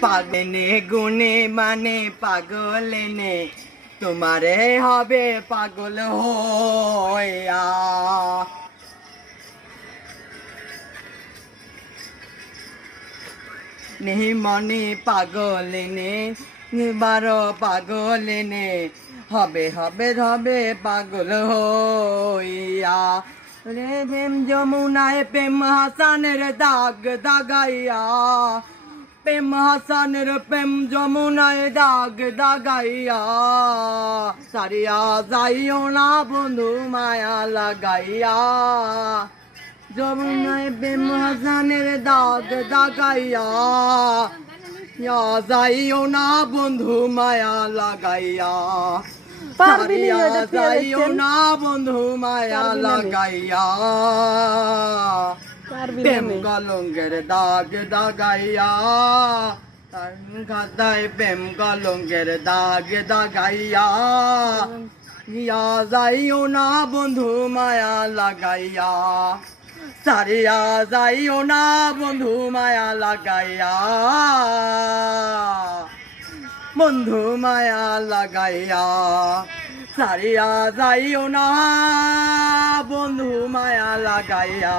পাগলে গুনে মানে পাগলে নে তোমারে হবে পাগল হইয়া নেহি মনে পাগলে নে বারো পাগলে নে হবে হবে হবে পাগল হইয়া রে প্রেম যমুনায় প্রেম হাসানের দাগ দাগাইয়া প্রেম হাসানের প্রেম যমুনায় দাগ দাগাইয়া সারিয়া যাইও না বন্ধু মায়া লাগাইয়া যমুনায় প্রেম হাসানের দাগ দাগাইয়া যাইও না বন্ধু মায়া লাগাইয়া সারিয়া যাইও না বন্ধু মায়া লাগাইয়া প্রেম কলঙ্কের দাগ দাগাইয়া খাতায় প্রেম কলঙ্কের দাগ দাগাইয়া যাইও না বন্ধু মায়া লাগাইয়া সারিয়া যাইও না বন্ধু মায়া লাগাইয়া বন্ধু মায়া লাগাইয়া সারিয়া যাইও না বন্ধু মায়া লাগাইয়া